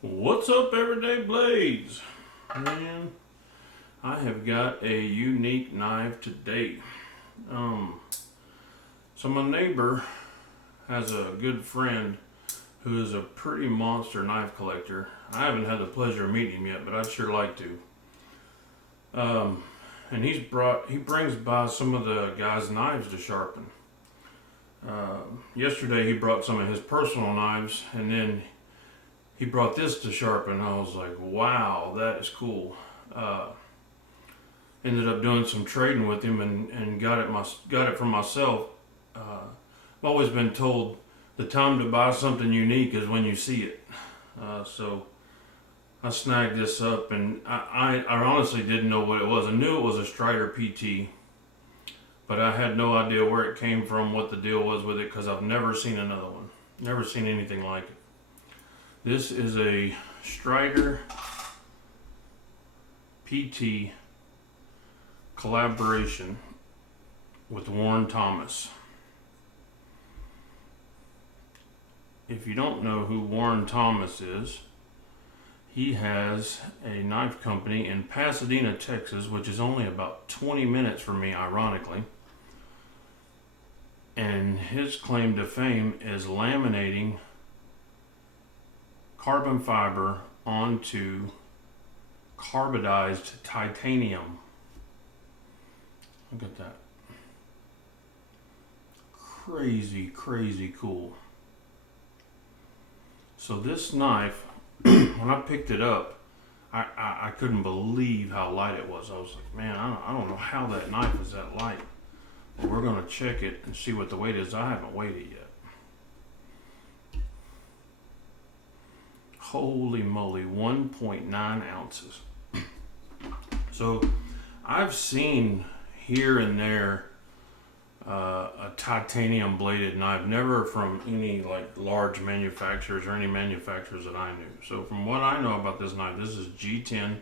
What's up, Everyday Blades? Man, I have got a unique knife today. So my neighbor has a good friend who is a pretty monster knife collector. I haven't had the pleasure of meeting him yet, but I'd sure like to. And he brings by some of the guys' knives to sharpen. Yesterday he brought some of his personal knives, and then he brought this to sharpen. I was like, wow, that is cool. Ended up doing some trading with him and got it for myself. I've always been told the time to buy something unique is when you see it. So I snagged this up, and I honestly didn't know what it was. I knew it was a Strider PT, but I had no idea where it came from, what the deal was with it, because I've never seen another one. Never seen anything like it. This is a Strider PT collaboration with Warren Thomas. If you don't know who Warren Thomas is, he has a knife company in Pasadena, Texas, which is only about 20 minutes from me, ironically. And his claim to fame is laminating carbon fiber onto carbonized titanium. Look at that. Crazy, crazy cool. So this knife, when I picked it up, I couldn't believe how light it was. I was like, man, I don't know how that knife is that light. But we're going to check it and see what the weight is. I haven't weighed it yet. Holy moly, 1.9 ounces. So I've seen here and there a titanium bladed knife, never from any like large manufacturers or any manufacturers that I knew. So from what I know about this knife, this is G10,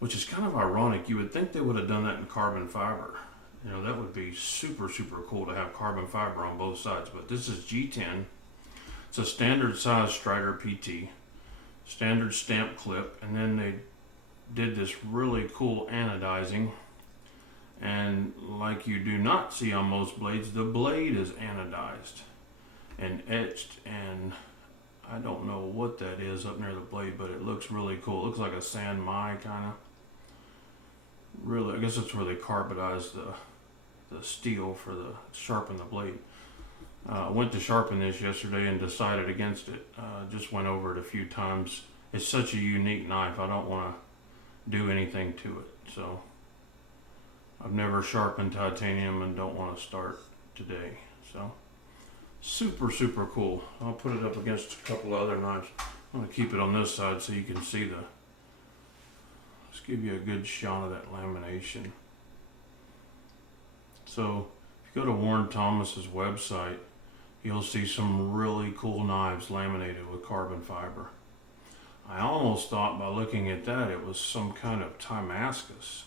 which is kind of ironic. You would think they would have done that in carbon fiber. You know, that would be super, super cool to have carbon fiber on both sides. But this is G10. It's a standard size Strider PT, standard stamp clip, and then they did this really cool anodizing. And like you do not see on most blades, the blade is anodized and etched, and I don't know what that is up near the blade, but it looks really cool. It looks like a San Mai kind of. Really, I guess it's where they carbonize the steel for the sharpen the blade. Went to sharpen this yesterday and decided against it. Just went over it a few times. It's such a unique knife. I don't want to do anything to it. So I've never sharpened titanium and don't want to start today. So super, super cool. I'll put it up against a couple of other knives. I'm going to keep it on this side so you can see let's give you a good shot of that lamination. So if you go to Warren Thomas's website, you'll see some really cool knives laminated with carbon fiber. I almost thought by looking at that it was some kind of Damascus,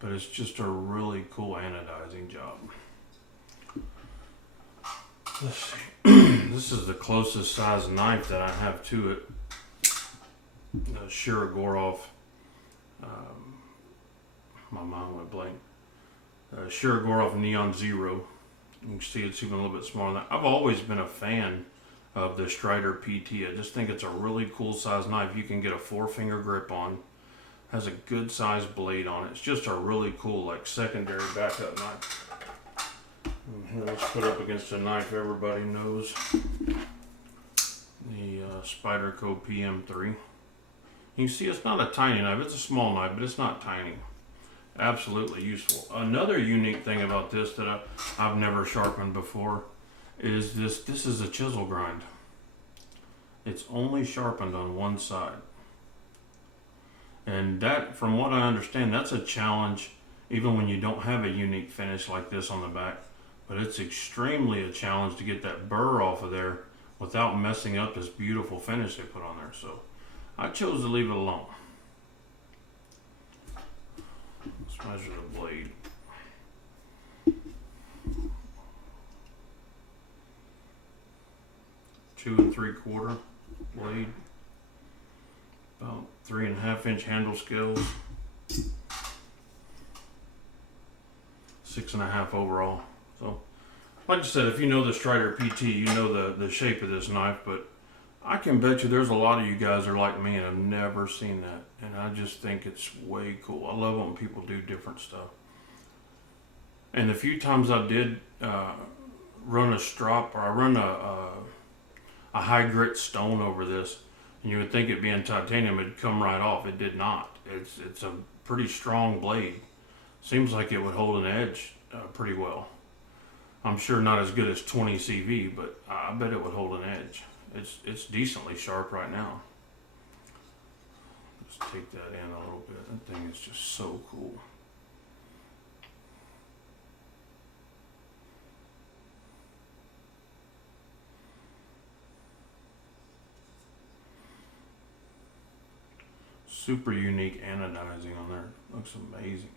but it's just a really cool anodizing job. Let's see. This is the closest size knife that I have to it. The Shirogorov. My mind went blank. Shirogorov Neon Zero. You can see it's even a little bit smaller than that. I've always been a fan of the Strider PT. I just think it's a really cool size knife. You can get a 4-finger grip on. Has a good size blade on it. It's just a really cool like secondary backup knife. And here, let's put up against a knife everybody knows. The Spyderco PM3. You can see it's not a tiny knife. It's a small knife, but it's not tiny. Absolutely useful. Another unique thing about this that I've never sharpened before is this. This is a chisel grind. It's only sharpened on one side. And that, from what I understand, that's a challenge even when you don't have a unique finish like this on the back. But it's extremely a challenge to get that burr off of there without messing up this beautiful finish they put on there. So I chose to leave it alone. Let's measure the blade. 2 3/4 blade. About 3.5-inch handle scales. 6.5 overall. So, like I said, if you know the Strider PT, you know the shape of this knife, but I can bet you there's a lot of you guys are like me and have never seen that. And I just think it's way cool. I love when people do different stuff. And the few times I did run a strop, or I run a high grit stone over this, and you would think it being titanium, it'd come right off. It did not. It's a pretty strong blade. Seems like it would hold an edge pretty well. I'm sure not as good as 20 CV, but I bet it would hold an edge. It's decently sharp right now. Let's take that in a little bit. That thing is just so cool. Super unique anodizing on there. Looks amazing.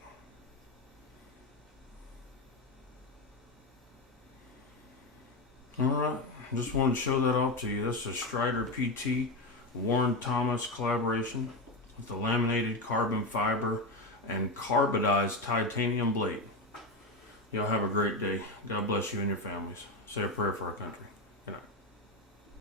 Alright, just wanted to show that off to you. This is a Strider PT Warren Thomas collaboration with the laminated carbon fiber and carbonized titanium blade. Y'all have a great day. God bless you and your families. Say a prayer for our country.